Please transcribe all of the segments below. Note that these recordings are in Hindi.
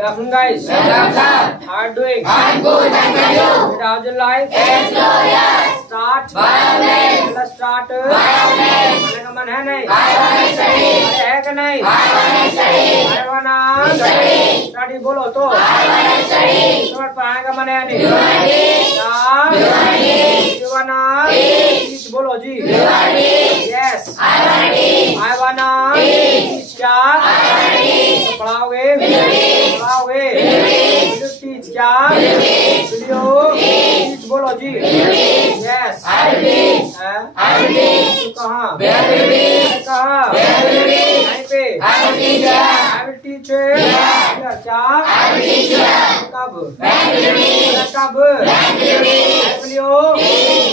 Good afternoon, guys. Good afternoon. How are you doing? I'm good, thank you. Good, how's your life? It's glorious. Start. Violence. Let's start. Violence. खाने का मन है नहीं? I wanna study. अरे है कि नहीं? I wanna study. I wanna Study. study बोलो तो। I wanna study. तुम्हारे पढ़ाने का मन है नहीं? You wanna teach. क्या? You wanna teach. You wanna Teach. teach बोलो जी। You wanna teach. Yes. I wanna teach. I wanna Teach. teach क्या? I wanna teach. तो पढ़ाओगे? Will you teach? पढ़ाओगे? Will you teach? Will you teach क्या? Will you teach? Will you teach बोलो जी। Will you teach? Yes. I will teach. है? I will teach. तू कहाँ? Where will you teach? कहाँ? Where will you teach? यहीं पे। I will teach you. I will teach you. Yeah. क्या? I will teach you. कब? When will you teach? कब? When will you teach? Will you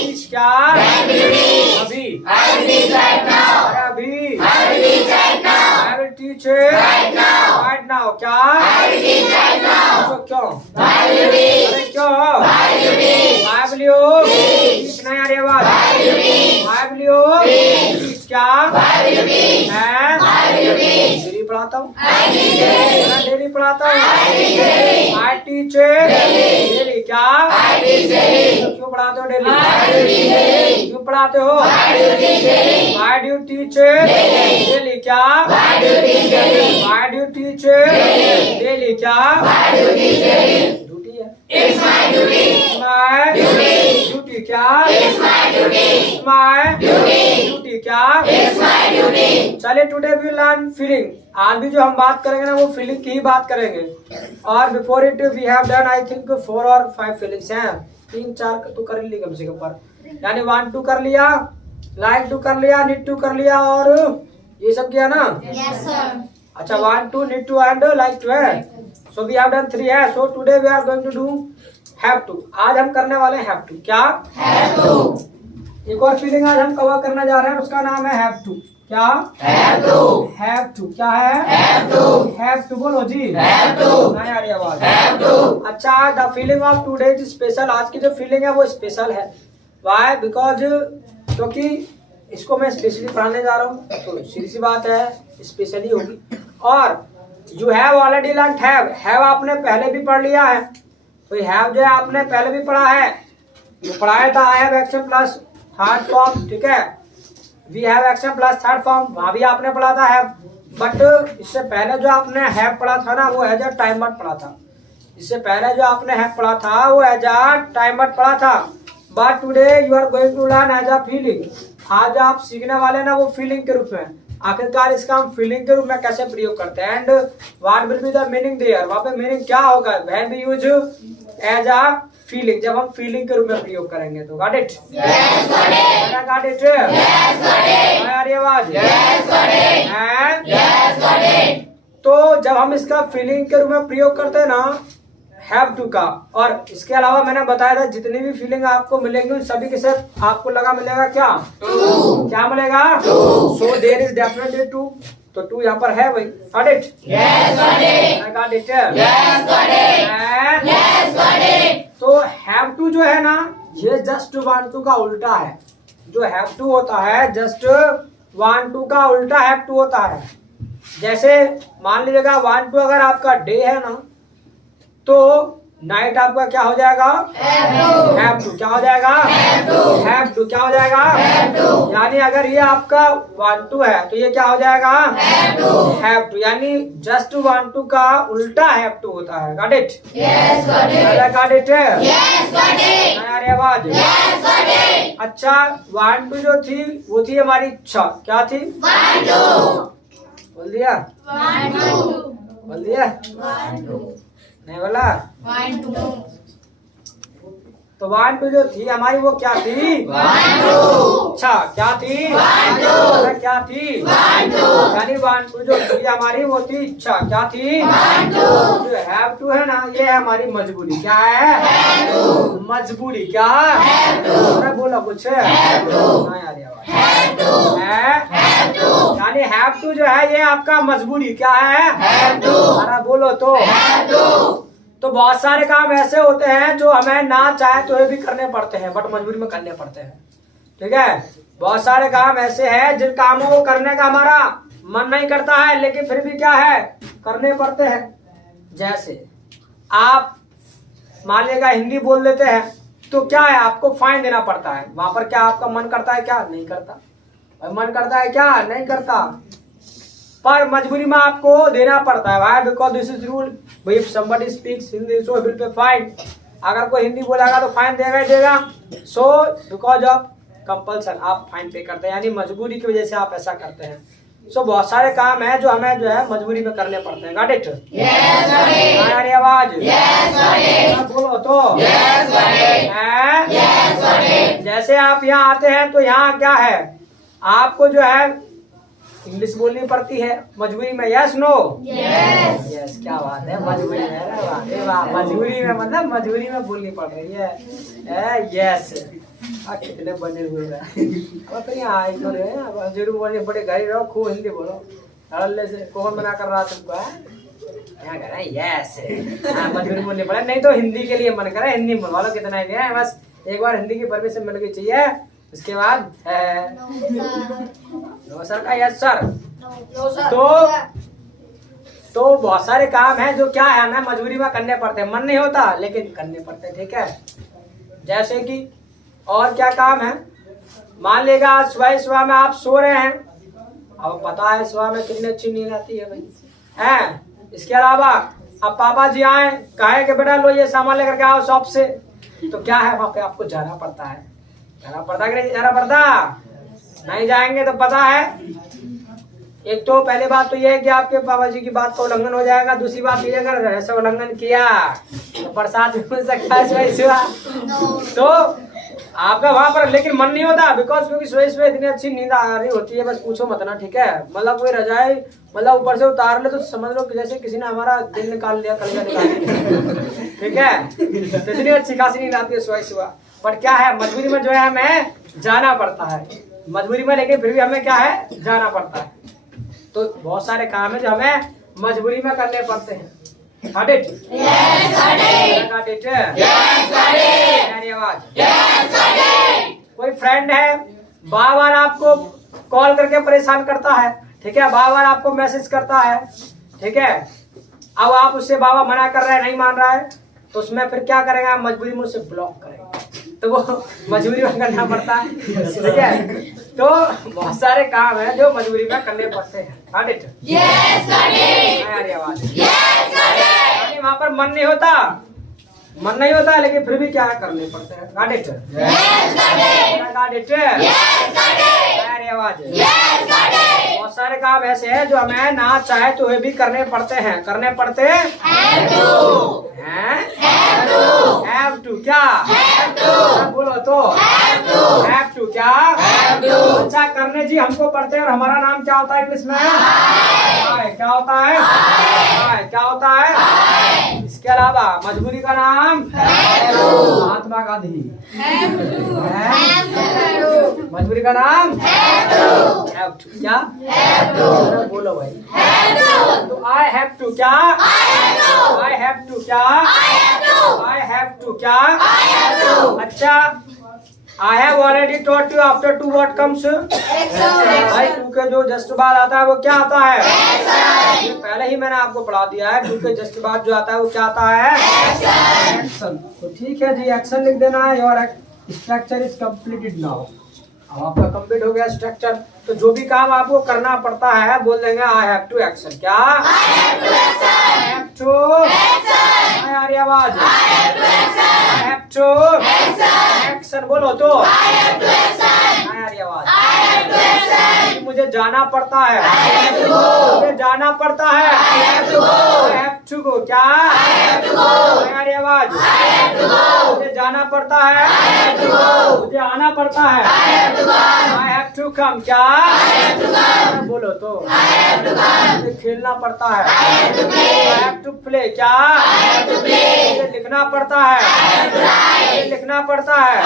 teach क्या? When will you teach? अभी। I will teach right now. अरे अभी। I will teach right now. I will teach you. Right now. Right now क्या? I will teach right now. तो क्यों? Why will you teach? अरे क्यों? Why will you teach? Why will you teach नहीं आ रही आवाज? Why will you teach? Why will you teach क्या? Why will you teach? हैं? Why will you teach? Daily पढ़ाता हूँ। I teach daily. मैं डेली पढ़ाता हूँ। I teach daily. I teach daily क्या? I teach daily. तो क्यों पढ़ाते हो daily? Why do you teach daily? क्यों पढ़ाते हो? Why do you teach daily? Why do you teach daily क्या? Why do you teach daily? Why do you teach daily क्या? Why do you teach daily? Duty है। It's my duty. My Duty. Duty क्या? It's my duty. My Duty. Duty क्या? It's my duty. चलिए टुडे वी लर्न फीलिंग। आज भी जो हम बात करेंगे ना वो फीलिंग की ही बात करेंगे। और before it we have done I think 4 और 5 फीलिंग्स हैं। 3-4 तो कर ली कम से कम पर, यानी 1 2 कर लिया, लाइक टू कर लिया, नीड टू कर लिया और ये सब किया ना। Yes, sir. अच्छा 1 2 need to and like to है। सो वी हैव डन 3 है। So today we are going to do have to. आज हम करने वाले हैं हैव टू। क्या? Have to. एक और फीलिंग आज हम कवर करने जा रहे हैं, उसका नाम है हैव टू। क्या? Have to. हैव टू क्या है? Have to. हैव टू बोलो जी। Have to. नहीं आ रही आवाज। Have to. अच्छा the feeling of today is special. आज की जो फीलिंग है वो स्पेशल है। वाई? बिकॉज क्योंकि इसको मैं स्पेशली पढ़ाने जा रहा हूँ, तो सीधी सी बात है स्पेशली होगी। और you have already learn have आपने पहले भी पढ़ लिया है। तो हैव जो है आपने पहले भी पढ़ा है, जो पढ़ाया था I have action plus third form. ठीक है, we have action plus third form, वहां भी आपने पढ़ा था हैव। बट इससे पहले जो आपने हैव पढ़ा था ना वो एज अ टाइम वर्ड पढ़ा था। इससे पहले जो आपने हैव पढ़ा था वो एज अ टाइम वर्ड पढ़ा था। But today you are going to learn as a feeling. आज आप सीखने वाले ना वो फीलिंग के रूप में। आखिरकार इसका हम फीलिंग के रूप में कैसे प्रयोग करते हैं and what will be the meaning there. वहां पे मीनिंग क्या होगा when we use as a feeling, जब हम फीलिंग के रूप में प्रयोग करेंगे। तो got it? Yes, got it. Got it? Yes, got it. आ रही आवाज? Yes, got it. हैं? Yes, got it. तो जब हम इसका फीलिंग के रूप में प्रयोग करते हैं ना हैव टू का, और इसके अलावा मैंने बताया था जितनी भी फीलिंग आपको मिलेंगी उन सभी के साथ आपको लगा मिलेगा क्या? Two. क्या मिलेगा? So there is definitely two. तो टू यहाँ पर है भाई। Got it? Yes, got it. Got it? Yes, got it. Yes, got it. तो हैव टू जो है ना ये जस्ट वांट टू का उल्टा है। जो हैव टू होता है जस्ट वांट टू का उल्टा हैव टू होता है। जैसे मान लीजिएगा वांट टू अगर आपका डे है ना तो नाइट आपका क्या हो जाएगा? Have to. क्या हो जाएगा? Have to. क्या हो जाएगा? यानी अगर ये आपका वांट टू है तो ये क्या हो जाएगा? Have to. यानी जस्ट वांट टू का उल्टा हैव टू होता है। Got it? Yes, got it. Got it? Yes, got it. अरे आवाज। Yes, got it. अच्छा वांट टू जो थी वो थी हमारी इच्छा। क्या थी? Want to. बोल दिया? Want to. बोल दिया? Want to. नहीं बोला? Want to. तो वांट टू जो थी हमारी वो क्या थी? Want to. अच्छा क्या थी? Want to. अरे क्या थी? Want to. यानी वांट टू जो थी हमारी वो थी इच्छा। क्या थी? Want to. जो हैव टू है ना ये है हमारी मजबूरी। क्या है? Have to. मजबूरी। क्या? Have to. अरे बोला कुछ? Have to. नहीं आ रही आवाज। Have to. है? Have to. यानी हैव टू जो है ये आपका मजबूरी। क्या है? Have to. अरे बोलो तो। Have to. तो बहुत सारे काम ऐसे होते हैं जो हमें ना चाहे तो भी करने पड़ते हैं बट मजबूरी में करने पड़ते हैं। ठीक है, बहुत सारे काम ऐसे हैं जिन कामों को करने का हमारा मन नहीं करता है लेकिन फिर भी क्या है करने पड़ते हैं। जैसे आप मान लीजिएगा हिंदी बोल देते हैं तो क्या है, आपको फाइन देना पड़ता है। वहां पर क्या आपका मन करता है? क्या नहीं करता। और मन करता है? क्या नहीं करता। पर मजबूरी में आपको देना पड़ता है। Why? Because this is rule. If somebody speaks Hindi so will pay fine. अगर कोई हिंदी बोलेगा तो फाइन देगा ही देगा। सो बिकॉज ऑफ कंपल्सन आप फाइन पे करते हैं, यानी मजबूरी की वजह से आप ऐसा करते हैं। सो बहुत सारे काम है जो हमें जो है मजबूरी में करने पड़ते हैं। Got it? Yes, got it. आ रही आवाज? Yes, got it. बोलो तो। Yes, got it. है? Yes, got it. जैसे आप यहाँ आते हैं तो यहाँ क्या है, आपको जो है इंग्लिश बोलनी पड़ती है मजबूरी में। Yes no? Yes. यस, क्या बात है, मजबूरी में। अरे वाह, अरे वाह, मजबूरी में मतलब मजबूरी में बोलनी पड़ रही है। यस। कितने बने हुए हैं। तो यहाँ आई तो रहे, अब जरूर बोले बड़े घर ही रहो, खूब हिंदी बोलो। धड़ल्ले से कौन मना कर रहा तुमको? यहाँ कह रहे हैं यस। हाँ, मजबूरी बोलनी पड़े, नहीं तो हिंदी के लिए मन करे हिंदी बोलवा लो। कितना ही है, बस एक बार हिंदी की परमिशन मिल गई चाहिए। उसके बाद नो सर का यस सर। तो बहुत सारे काम हैं जो क्या है हमें मजबूरी में करने पड़ते हैं। मन नहीं होता लेकिन करने पड़ते हैं। ठीक है? जैसे कि और क्या काम है, मान लेगा सुबह सुबह में आप सो रहे हैं, अब पता है सुबह में कितनी अच्छी नींद आती है भाई, है? इसके अलावा अब पापा जी आए, कहे कि बेटा लो ये सामान लेकर के आओ शॉप से, तो क्या है वहां पे आपको जाना पड़ता है। जाना पड़ता कि नहीं जाना पड़ता? नहीं जाएंगे तो पता है, एक तो पहली बात तो ये है कि आपके पापा जी की बात का उल्लंघन हो जाएगा। दूसरी बात ये, अगर ऐसा उल्लंघन किया तो प्रसाद मिल सकता है सुबह। तो आपका वहां पर लेकिन मन नहीं होता, बिकॉज क्योंकि सुबह सुबह इतनी अच्छी नींद आ रही होती है, बस पूछो मत ना। ठीक है? मतलब कोई रजाई मतलब ऊपर से उतार ले तो समझ लो कि जैसे किसी ने हमारा दिल निकाल लिया, कलेजा निकाल लिया। ठीक है? तो इतनी अच्छी खासी नींद आती है सुबह सुबह। पर क्या है, मजबूरी में जो है हमें जाना पड़ता है। मजबूरी में लेकिन फिर भी हमें क्या है, जाना पड़ता है। तो बहुत सारे काम है जो हमें मजबूरी में करने पड़ते हैं। Got it? Yes, got it. Got it? Yes, got it. मेरी आवाज? Yes, got it. कोई फ्रेंड है, बार बार आपको कॉल करके परेशान करता है। ठीक है? बार बार आपको मैसेज करता है। ठीक है? अब आप उससे बाबा मना कर रहे हैं, नहीं मान रहा है, तो उसमें फिर क्या करेंगे आप? मजबूरी में उसे ब्लॉक करेंगे। तो वो मजबूरी में करना पड़ता है। ठीक है? तो बहुत सारे काम है जो मजबूरी में करने पड़ते हैं। Got it? Yes, got it. मेरी आवाज? Yes, got it. वहां पर मन नहीं होता, मन नहीं होता लेकिन फिर भी क्या करने पड़ते हैं। Got it? Yes, got it. Got it? Yes, got it. मेरी आवाज? Yes, got it. बहुत सारे काम ऐसे हैं जो हमें ना चाहे तो भी करने पड़ते हैं। करने पड़ते हैं। Have to. हैं? Have to. Have to क्या? Have to. बोलो तो। Have to. Have to क्या? Have to. अच्छा, करने जी हमको पड़ते हैं। और हमारा नाम क्या होता है इंग्लिश में? हाय। क्या होता है? हाय। क्या होता है? इसके अलावा मजबूरी का नाम महात्मा गांधी। मजबूरी का नाम have to क्या? बोलो भाई। तो आई हैव टू क्या? आई हैव टू क्या? आई हैव टू क्या? अच्छा, I have already taught you after two what comes? भाई टू के जो जस्ट बाद आता है वो क्या आता है? पहले ही मैंने आपको पढ़ा दिया है। टू के जस्ट बाद जो आता है वो क्या आता है? एक्शन। तो ठीक है जी, एक्शन लिख देना है। Your structure is completed now. अब आपका कंप्लीट हो गया स्ट्रक्चर। तो जो भी काम आपको करना पड़ता है बोल देंगे आई हैव टू एक्शन। क्या? आई हैव टू यार आवाज। I have to action. बोलो तो। यार आवाज। मुझे जाना पड़ता है। मुझे जाना पड़ता है। I have to go. क्या? यार आवाज। मुझे जाना पड़ता है। मुझे आना पड़ता है। I have to come. क्या? बोलो तो। मुझे खेलना पड़ता है। I have to play. क्या? मुझे लिखना पड़ता है। मुझे लिखना पड़ता है।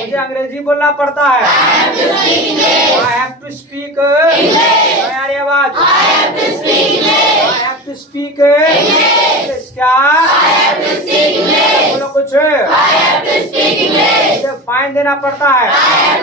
मुझे अंग्रेजी बोलना पड़ता है। I have to speak. यार आवाज। I have to speak English. क्या? बोलो कुछ। मुझे फाइन देना पड़ता है।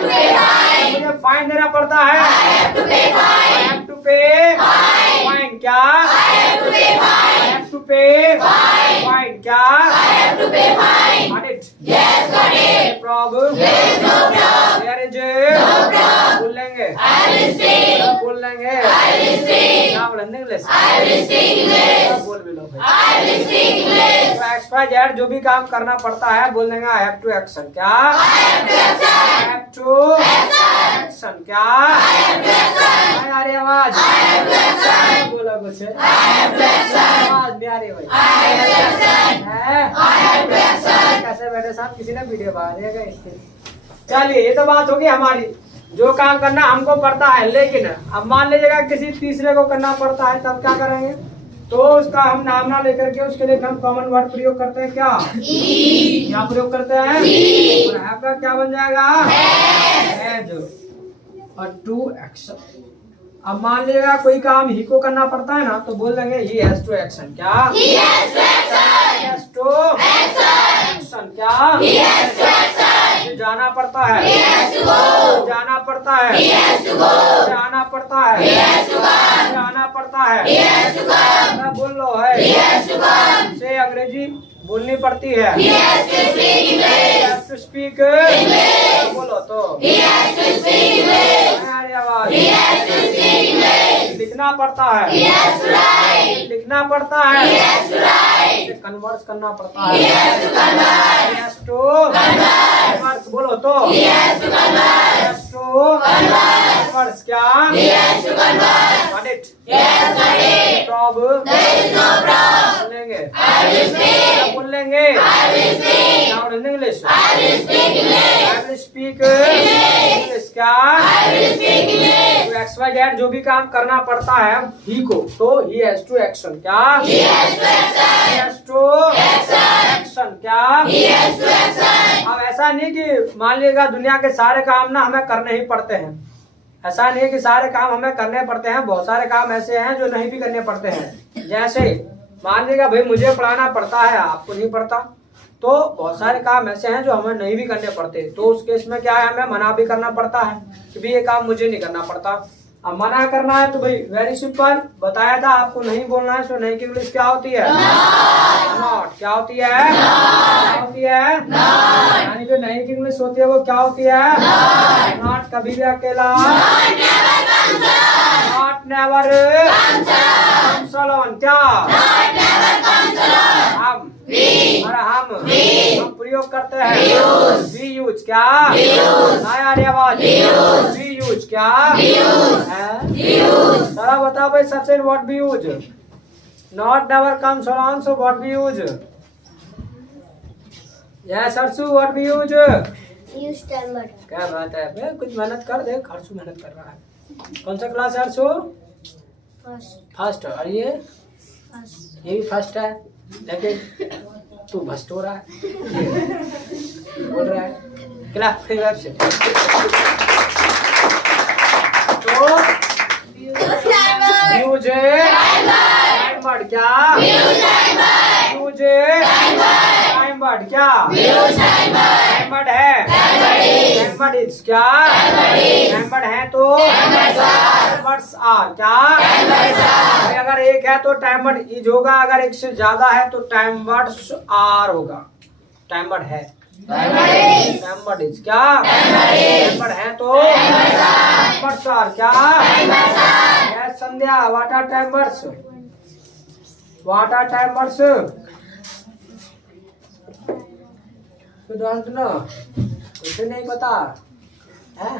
मुझे फाइन देना पड़ता है। आई हैव टू पे फाइन। फाइन क्या? I have to pay fine क्या? I have to pay fine. Got it? Yes, got it. No problem. There is no problem. There is No problem. बोल लेंगे I will speak. बोल लेंगे I will speak. क्या बोलेंगे English I will speak English. बोल भी लो भाई I will speak English. तो एक्स वाई जेड जो भी काम करना पड़ता है बोल देंगे आई हैव टू एक्शन क्या? I have to I action. have to Action. Action क्या? I have to action. नहीं आ रही आवाज I have to action. बोला कुछ I have to action. आवाज नहीं आ रही भाई I have to action. है? I have to action. कैसे बैठे साहब किसी ने वीडियो बना दिया क्या इसकी? चलिए ये तो बात होगी हमारी जो काम करना हमको पड़ता है लेकिन अब मान लीजिएगा किसी तीसरे को करना पड़ता है तब क्या करेंगे तो उसका हम नाम ना लेकर के उसके लिए हम कॉमन वर्ड प्रयोग करते हैं क्या क्या प्रयोग करते हैं और है का क्या बन जाएगा हैज और टू एक्शन अब मान लीजिएगा कोई काम ही को करना पड़ता है ना तो बोल देंगे ही हैज टू एक्शन क्या He has to action. Has to Action. Action क्या He has to action. मुझे जाना पड़ता है He has to go. जाना पड़ता है He has to go. जाना पड़ता है He has to come. जाना पड़ता है He has to come. मैं बोल लो है He has to come. से अंग्रेजी बोलनी पड़ती है He has to speak English. To speak English. बोलो तो He has to speak English. हमारी आवाज He has to speak English. लिखना पड़ता He है has to write. लिखना पड़ता He है has to write. कन्वर्ट करना पड़ता He है has to converse. He has to Converse. converse बोलो तो He has to converse. has to Converse. converse क्या He has to converse. got it Yes, got it. Problem There is no problem. बोलेंगे I will speak. बोल लेंगे I will speak. Now in English I will speak English. I will speak English क्या I will speak English. तो एक्स वाई जेड जो भी काम करना पड़ता है ही को तो ही हैज टू एक्शन क्या He has to he action. has to Action. Action क्या He has to action. अब ऐसा नहीं कि मान लीजिएगा दुनिया के सारे काम ना हमें करने ही पड़ते हैं ऐसा नहीं है कि सारे काम हमें करने पड़ते हैं बहुत सारे काम ऐसे हैं जो नहीं भी करने पड़ते हैं जैसे मान लीजिएगा भाई मुझे पढ़ाना पड़ता है आपको नहीं पड़ता तो बहुत सारे काम ऐसे हैं जो हमें नहीं भी करने पड़ते तो उस केस में क्या है हमें मना भी करना पड़ता है कि भाई ये काम मुझे नहीं करना पड़ता अब मना करना है तो भाई वेरी सिंपल बताया था आपको नहीं बोलना है सो नहीं की इंग्लिश क्या होती है नॉट क्या होती है क्या होती है यानी जो नहीं की इंग्लिश होती है वो क्या होती है नॉट कभी भी अकेला नॉट नेवर कम्स अलोन क्या हम और हम प्रयोग करते हैं वी यूज क्या नया आवाज वी यूज क्या जरा बताओ भाई सबसे what we use not never comes alone so what we use yes Harshu what we use use timer क्या बात है बे कुछ मेहनत कर दे हर्षु मेहनत कर रहा है कौन सा क्लास है हर्षु फर्स्ट और ये भी फर्स्ट है लेकिन तू भस्ट हो रहा है बोल रहा है क्लास फिर से तो यूज टाइम वर्ड क्या यूज टाइम वर्ड क्या टाइम वर्ड है टाइम वर्ड इज क्या टाइम वर्ड है तो वर्ड्स आर क्या अगर एक है तो टाइम वर्ड इज होगा अगर एक से ज्यादा है तो टाइम वर्ड्स आर होगा टाइम वर्ड है टाइम वर्ड इज क्या टाइम वर्ड है तो वर्ड्स आर क्या yes Sandhya what are time words what are time words कुछ नहीं पता है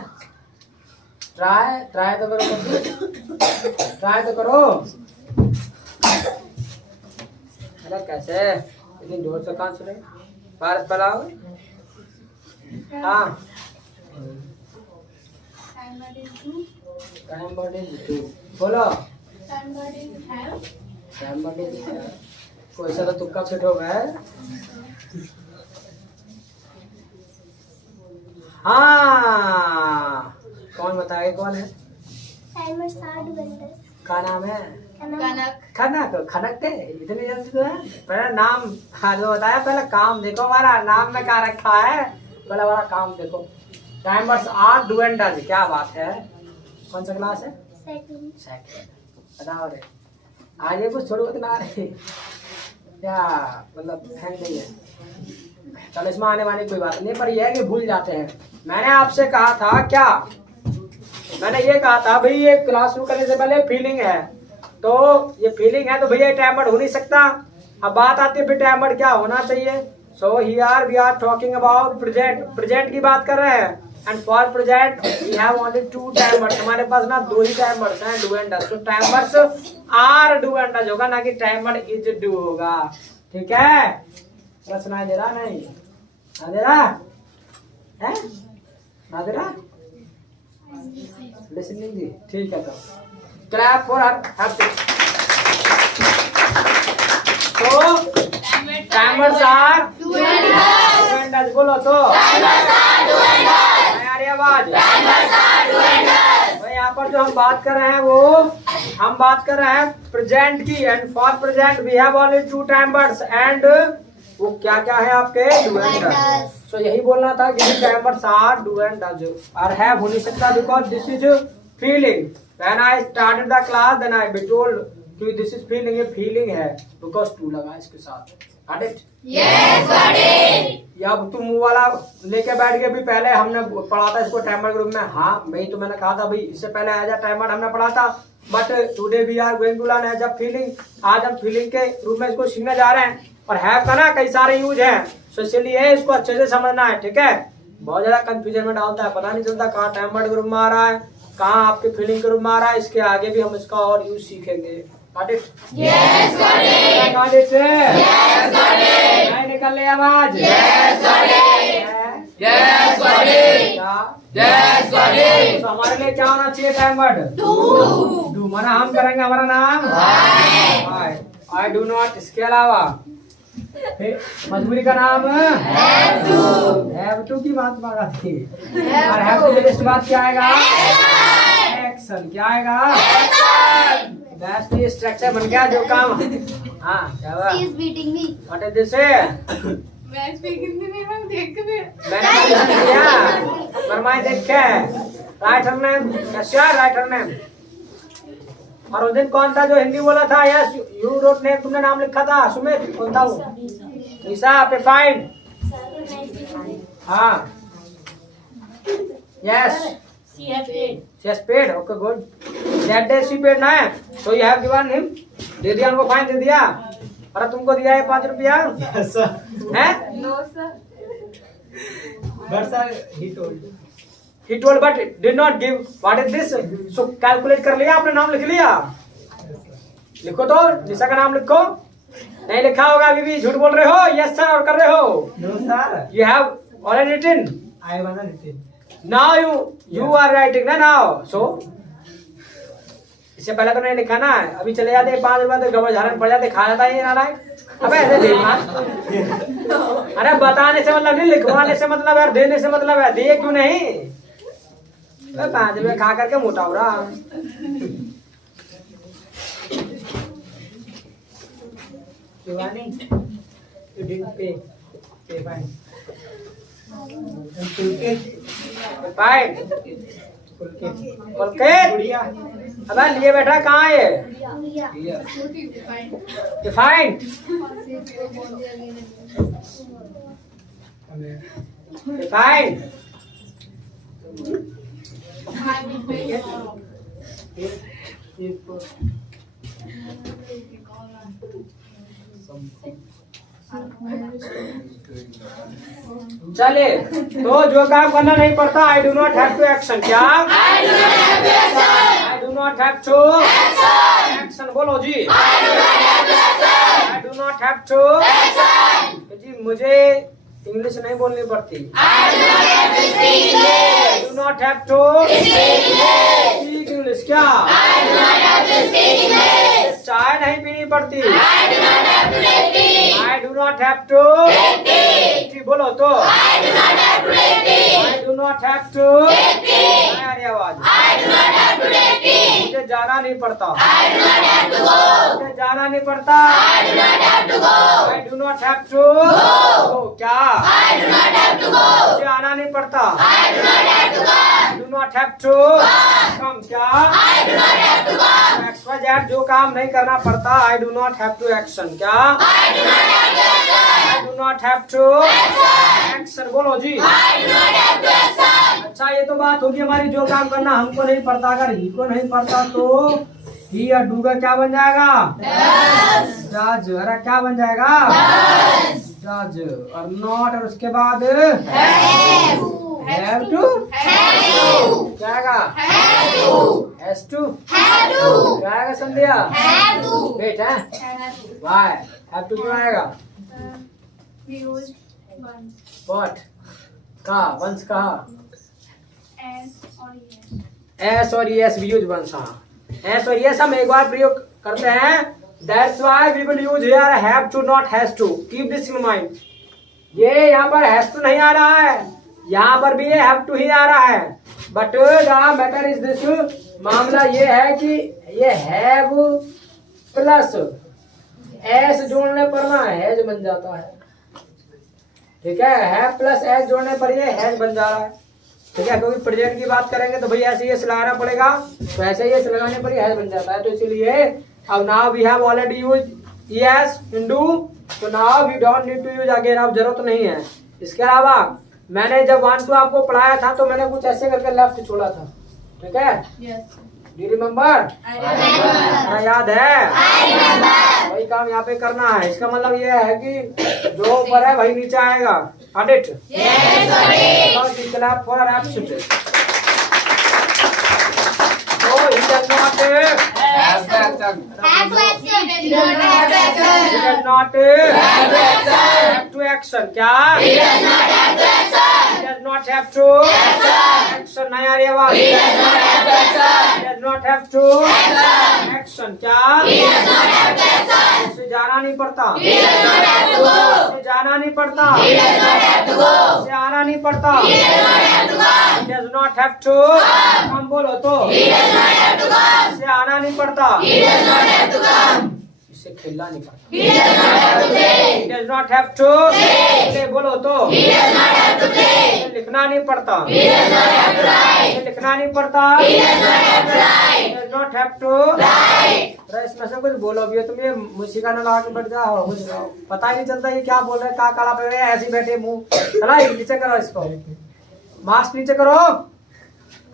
ट्राई तो करो ट्राई तो करो अरे कैसे इतनी जोर से कहाँ सुने बारिश फैलाओ हाँ टाइम बॉडी बोलो टाइम बॉडी कोई सा तो तुक्का फिट हो गया हाँ कौन बताएगा कौन है टाइमर स्टार्ट बंद क्या नाम है कनक खनक खनक के इतनी जल्दी तो है पहले नाम हाँ जो बताया पहले काम देखो हमारा नाम में क्या रखा है पहले हमारा काम देखो timers are do and does क्या बात है कौन सा क्लास है सेकंड सेकंड बताओ रे आज ये कुछ थोड़ी बहुत ना रहे क्या, मतलब है नहीं है। चलो इसमें आने वाली कोई बात नहीं, पर यह है कि भूल जाते हैं। मैंने आपसे कहा था क्या, मैंने ये कहा था भाई ये क्लास शुरू करने से पहले फीलिंग है, तो ये फीलिंग है तो भैया टाइम वर्ड हो नहीं सकता। अब बात आती है फिर टाइम वर्ड क्या होना चाहिए। So here we are talking about present, present की बात कर रहे हैं। And for present we have only 2 time words, हमारे पास ना 2 ही टाइम वर्ड्स हैं, डू एंड डज। तो time words are do and does होगा, ना कि टाइम वर्ड इज डू होगा। ठीक है, सुनाई दे रहा नहीं, ना दे रहा है, ना दे रहा लिसनिंग जी। ठीक है, तो क्लैप फॉर हर। तो timers are do and does, बोलो तो यार आवाज। यहाँ पर जो हम बात कर रहे हैं वो हम बात कर रहे हैं प्रेजेंट की। And for present we have only 2 time words and वो क्या क्या है आपके, डू एंड डज। सो यही बोलना था कि time words are do and does और हैव हो नहीं सकता, because this is feeling. When I started the class then I be told कि दिस इज फीलिंग, ये फीलिंग है, बिकॉज टू लगा इसके साथ। Got it? Yes got it. या तुम मुंह वाला लेके बैठ गए, भी पहले हमने पढ़ा था इसको टाइमर ग्रुप में। हाँ भाई, तो मैंने कहा था भाई इससे पहले एज अ टाइमर हमने पढ़ा था, but today we are going to learn as a feeling. आज हम फीलिंग के रूप में इसको सीखने जा रहे हैं। और हैव का ना कई सारे यूज हैं, तो इसलिए इसको अच्छे से समझना है। ठीक है, बहुत ज्यादा कंफ्यूजन में डालता है, पता नहीं चलता कहाँ टाइमर ग्रुप में आ रहा है, कहाँ आपके फीलिंग के रूप में आ रहा है। इसके आगे भी हम इसका और यूज सीखेंगे। Got it? Yes got it. Got it? Yes got it. नहीं निकल रही आवाज? Yes got it. Yes got it. क्या? Yes got it. तो हमारे लिए क्या होना चाहिए टाइम वर्ड? डू। माना हम करेंगे, हमारा नाम आई डू नॉट। इसके अलावा मजबूरी का नाम हैव टू की बात मांगा थी। और हैव टू नेक्स्ट बात क्या आएगा? एक्शन। क्या आएगा? बेस्ट ये स्ट्रक्चर बन गया जो काम। हाँ क्या हुआ? She is beating me. What is this? मैं स्पीकिंग नहीं मैं देख के मैंने क्या किया? फरमाई देख के राइट हैंड नेम, क्या राइट हैंड नेम। और उस दिन कौन था जो हिंदी बोला था? यस यू रोट नेम, तुमने नाम लिखा था। सुमित कौन था वो? ईसा पे फाइन। हाँ yes she has paid. Okay good. That day she paid ना है, so you have given him, दे दिया उनको, फाइन दे दिया। और तुमको दिया है 5 रुपया है? No sir. But sir he told but did not give. What is this? So calculate कर लिया आपने, नाम लिख लिया? लिखो तो, निशा का नाम लिखो। नहीं लिखा होगा अभी भी झूठ बोल रहे हो। यस सर और कर रहे हो? No sir. You have already written. I wanna listen. Now you are writing ना now. So इससे पहले तो नहीं लिखा ना, अभी चले जाते 5 रुपए तो गबर झाड़न पड़ जाते, खा जाता है ये नारायण। अबे ऐसे देखना, अरे बताने से मतलब नहीं, लिखवाने से मतलब है, देने से मतलब है। दिए क्यों नहीं? 5 रुपए खा करके मोटा हो रहा। Shivani, you didn't pay. Pay fine. And Pulkit, fine Pulkit. Okay. Gudiya. अब लिए बैठा कहाँ है? Yeah. Yeah. Defined Come here. Defined Yes, for चलिए, तो जो काम करना नहीं पड़ता, I do not have to action. क्या? I do not have to action. बोलो जी। I do not have to जी, मुझे इंग्लिश नहीं बोलनी पड़ती। I do not have to speak English. क्या? चाय नहीं पीनी पड़ती। I do not have to बोलो तो। I do not have to आवाज। मुझे जाना नहीं पड़ता। मुझे जाना नहीं पड़ता। I do not have to तो क्या I do not have to go. मुझे आना नहीं पड़ता I do not have to come. do not have to come क्या I do not have to come. XYZ जो काम नहीं करना पड़ता I do not have to action क्या I do not have to action. I do not have to action बोलो जी I do not have to action. अच्छा ये तो बात होगी हमारी जो काम करना हमको नहीं पड़ता अगर ही को नहीं पड़ता तो ही या डू का क्या बन जाएगा जज अरे क्या बन जाएगा जज और नॉट और उसके बाद have to क्या आएगा has to क्या आएगा संध्या वेट है why have to क्यों आएगा We use once. what कहा वंश कहा As or yes. एस और यस वी यूज वंस हाँ एस और यस हम एक बार प्रयोग करते हैं that's why we will use here have to not has to keep this in mind ये यहाँ पर हैज टू नहीं आ रहा है यहाँ पर भी ये हैव टू ही आ रहा है but the matter is this मामला ये है कि ये हैव प्लस एस जोड़ने पर ना हैज बन जाता है ठीक है हैव प्लस एस जोड़ने पर ये हैज बन जा रहा है ठीक है क्योंकि प्रेजेंट की बात करेंगे तो भाई ऐसे ये लगाना पड़ेगा तो ऐसे ये लगाने पर ही हैज बन जाता है तो इसीलिए अब now we have already use yes in do तो now we don't need to use again अब जरूरत नहीं है इसके अलावा मैंने जब 1 2 आपको पढ़ाया था तो मैंने कुछ ऐसे करके लेफ्ट छोड़ा था ठीक है Yes. डू यू रिमेम्बर याद है वही काम यहाँ पे करना है इसका मतलब ये है कि जो ऊपर है वही नीचे आएगा audit clap for absent so he does not Have to action. he does not have to action क्या He does not have to action. he does not have to action नहीं आ रही आवाज He does not have to action. he does not have to action क्या He does not have to action. उसे जाना नहीं पड़ता He does not have to go. उसे जाना नहीं पड़ता He does not have to go. उसे आना नहीं पड़ता He does not have to come. he does not have to हम बोलो तो He does not have to come. उसे आना नहीं पड़ता He does not have to come. इसे खेलना नहीं पड़ता He does not have to play. he does not have to play बोलो तो He does not have to play. इसे लिखना नहीं पड़ता He does not have to write. इसे लिखना नहीं पड़ता He does not have to write. he does not have to Write. अरे इसमें से कुछ बोलो भी तुम ये मुझे ना लगा के बैठ जाओ पता ही नहीं चलता ये क्या बोल रहे हैं क्या काला पड़ रहे हैं ऐसे ही बैठे मुंह चला नीचे करो इसको मास्क नीचे करो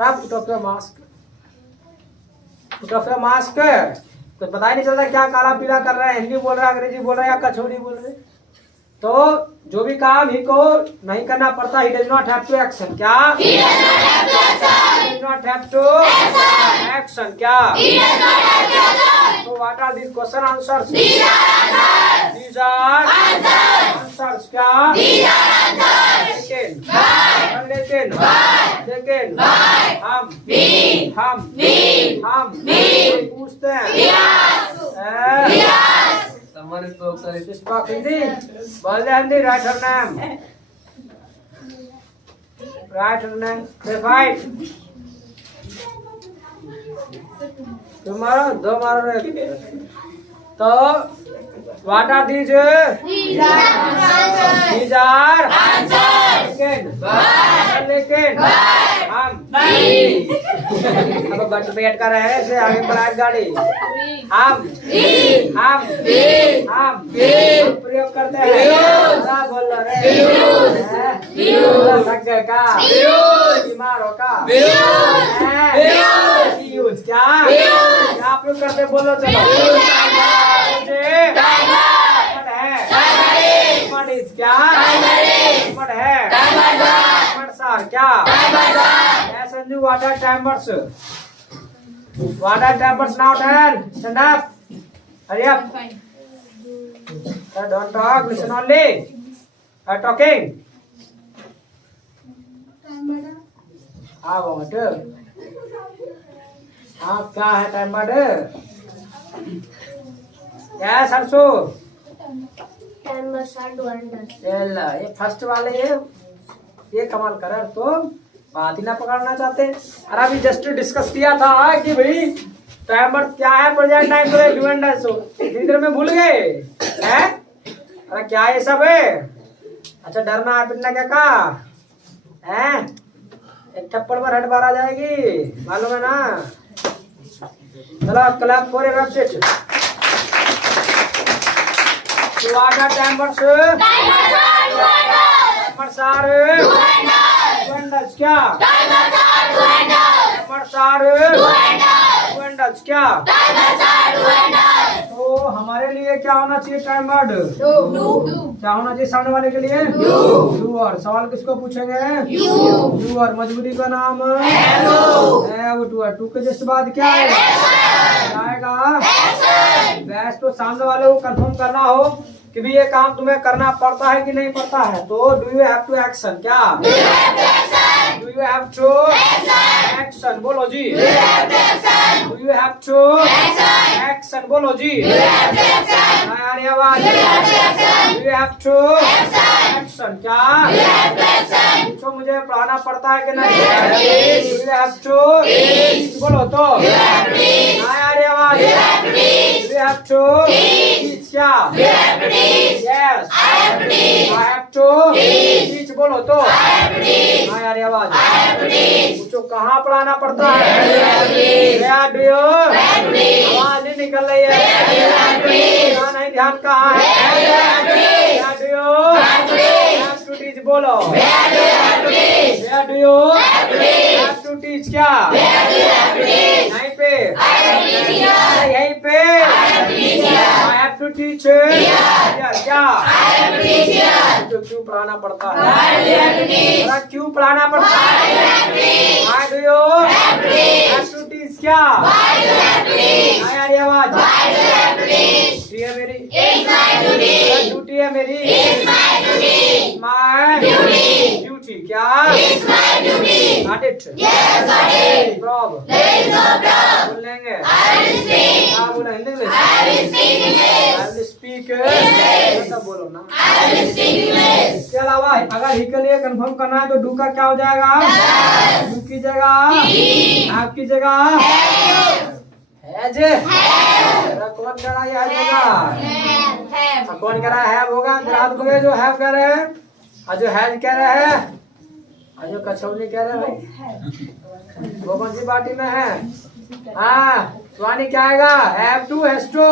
तब put off mask put off mask तो पता ही नहीं चलता क्या काला पीला कर रहा है हिंदी बोल रहा है अंग्रेजी बोल रहा है या कछोड़ी बोल रहे तो जो भी काम ही को नहीं करना पड़ता he does not have to action क्या He does not have to action. Does not have to action क्या He does not have to action. So what are these question answers? These are answers. These are Answers. answers क्या? These are answers. लेकिन But. लेकिन But. लेकिन But. हम We. हम We. हम We. पूछते हैं Yes. Eh? Yes. Someone spoke, sorry. Speak Hindi बोल दे Hindi write her name write her name say fight तुम मारो दो मारो रे तो what are these These are answers. these are Answers. लेकिन But. हम We. अब बट बैठ कर रहे हैं ऐसे आगे बढ़ा गाड़ी हम We. हम We. हम We. प्रयोग करते हैं use. क्या बोल रहे use. use. थक गए का use. बीमार हो का use. यूज क्या use. क्या प्रयोग करते बोलो चलो Use. मुझे Timer. मट है Timer is. मट इज क्या Timer is. मट है Timer is. मट सार क्या Timer is. Yes, Sanju, what are timers? What are timers now, Dad? Stand up. Hurry up. Fine. Don't talk, listen only. Are talking. हाँ what? हाँ क्या है timer? Yes, Harsu. Timers are wonders. चल ये फर्स्ट वाले ये कमाल कर रहा तो बात ही ना पकड़ना चाहते अरे अभी जस्ट डिस्कस किया था कि भाई टाइमर क्या है प्रेजेंट टाइम तो डू एंड सो इतनी देर में भूल गए हैं अरे क्या ये सब है अच्छा डरना है पिटना क्या का हैं? एक थप्पड़ पर हट बार आ जाएगी, मालूम है ना। चलो क्लैप फॉर ए वेबसाइट। तो आजा टाइमर्स सार क्या क्या। तो हमारे लिए क्या होना चाहिए टाइम वर्ड? क्या होना चाहिए सामने वाले के लिए? डूअर। सवाल किसको पूछेंगे? डूअर। मजबूरी का नाम है डूअर। टू के जस्ट बाद क्या आएगा? बस। तो सामने वाले को कंफर्म करना हो कि भी ये काम तुम्हें करना पड़ता है कि नहीं पड़ता है, तो do you have to action. क्या do you have to action? बोलो जी। Do you have to action? बोलो जी। अरे आवाज। Do you have to action? क्या पूछो, मुझे पढ़ाना पड़ता है कि नहीं? डू यू हैव टू बोलो तो। अरे आवाज। डू यू हैव टू क्या? Yes. I have to teach। बोलो तो। हाँ यार आवाज। पूछो कहाँ पढ़ाना पड़ता है? Where do you? आवाज नहीं निकल रही है। ध्यान नहीं, ध्यान कहाँ है? Where do you? Have to teach। बोलो। Where do you? Have to teach। क्या यहीं पे? यहीं पे। I have to teach। क्या जो क्यों पढ़ाना पड़ता है? क्यों पढ़ाना पड़ता है? Why do you have to teach? क्या यार आवाज। ड्यूटी है मेरी। ड्यूटी है मेरी। My duty. क्या Got it? Yes, got it. Problem? There is no problem. बोल लेंगे। I will speak. हाँ बोला English. I will speak English. I will speak English. सब बोलो ना। I will speak English. इसके अलावा अगर ही के लिए कंफर्म करना है तो डू का क्या हो जाएगा? डू की जगह आपकी जगह है जे। कौन कह रहा है जगह? कौन कह रहा है होगा? हाथ बगे जो है कह रहे हैं और जो है कह रहे हैं और जो कछौनी कह रहे हैं वो कौन सी पार्टी में है? हाँ स्वानी क्या आएगा? हैव टू हैज टू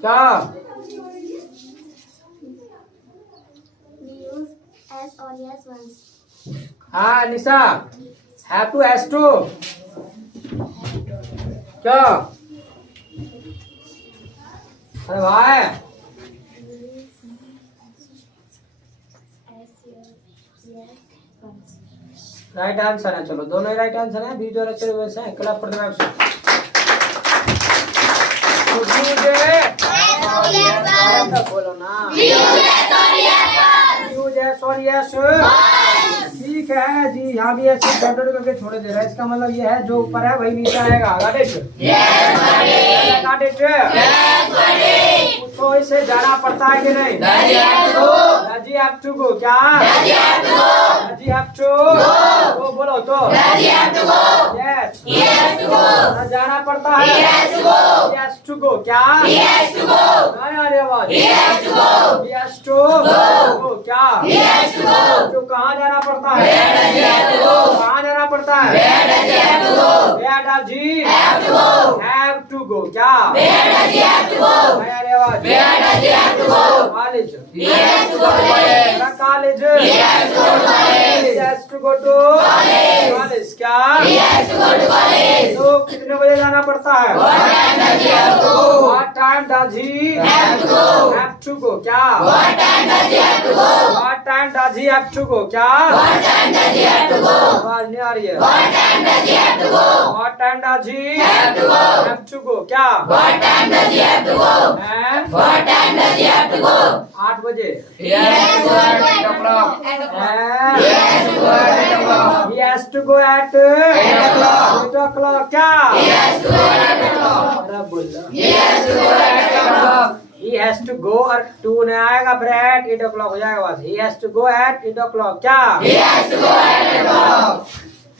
क्या? हाँ निशा हैव टू हैज टू क्या? अरे भाई राइट आंसर है। चलो दोनों ही राइट आंसर है। बीच और अक्षर वैसे हैं। क्लैप फॉर द बोलो ना। ठीक है जी। यहाँ भी ऐसे डॉट करके छोड़े दे रहा है। इसका मतलब ये है जो ऊपर है वही नीचे आएगा। पूछो इसे जाना पड़ता है कि नहीं? Does he have to go? क्या? Does he have to go? बोलो तो। Yes. जाना पड़ता है। He has to go। क्या? अरे आवाज। He has to go। क्या? जो कहाँ जाना पड़ता है? कहाँ जाना पड़ता है? Where does he have to go? क्या? अरे आवाज। College. College. He has to go to college. क्या? तो कितने बजे जाना पड़ता है? What time does he have to go? क्या? What time does he have to go? What time does he have to go? क्या? What time does he have to go? आवाज नहीं आ रही है। What time does he have to go? What time does he have to go? Have to go क्या? What time does he have to go? And what time does he have to go? 8 बजे। He has to go at 8 o'clock. He has to go at 8 o'clock. 8 o'clock क्या? He has to go at 8 o'clock. अरे बोलो। He has to go at 8 o'clock. He has to go और 2 नहीं आएगा फिर at 8 o'clock हो जाएगा बस। He has to go at 8 o'clock क्या? He has to go at 8 o'clock.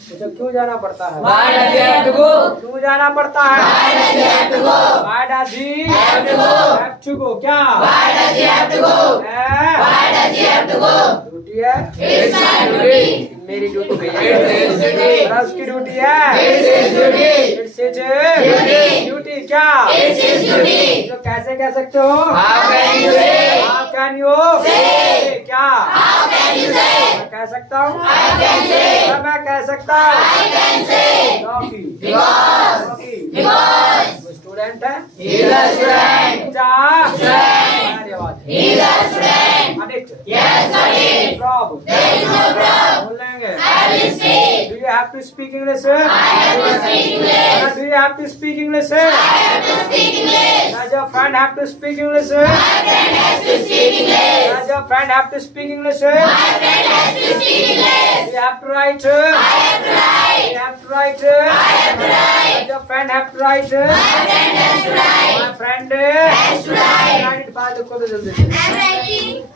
तो क्यों जाना पड़ता है? Why does he have to go? क्यों जाना पड़ता है? Why does he have to go? Why does he Have to go? have to go? क्या? Why does he have to go? है? Why does he have to go? Duty है? It's my duty. मेरी ड्यूटी नहीं It's his duty. रस की ड्यूटी है? It's his duty. It's his Duty. Duty क्या? It's his duty. तो कैसे कह सकते हो? How can you say? How can you Say. क्या? How can you say? मैं कह सकता हूँ? I can say. मैं कह सकता हूँ? I can say. क्योंकि Because वो स्टूडेंट है? he is a student. जा Student. धन्यवाद। He is a student. Aditya Yes, buddy. Prob There is no problem. बोल लेंगे। I will speak. Do you have to speak English? I have to speak English. Do you have to speak English? I have to speak English. Does your friend have to speak English? My friend has to speak English. Does your friend have to speak English? My friend has to speak English. You have to write. I have to write. You have to write. I have to write. Does your friend have to write? My friend has to write. My friend Has to write. write it बात लिखो तो जल्दी से। I'm writing.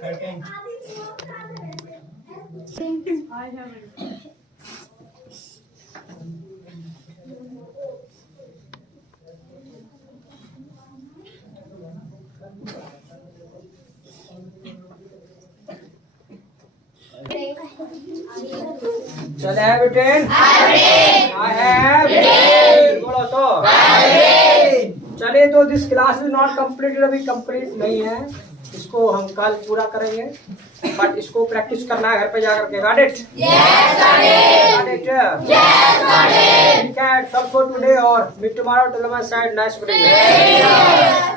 Curtain. I have it. चल have written. I have बोलो तो चलिए तो this class is not completed अभी कंप्लीट नहीं है इसको हम कल पूरा करेंगे बट इसको प्रैक्टिस करना है घर पे जाकर के got it Yes, got it. Got it Yes, got it. ठीक है सब फॉर टुडे और meet tomorrow till my side nice Yeah.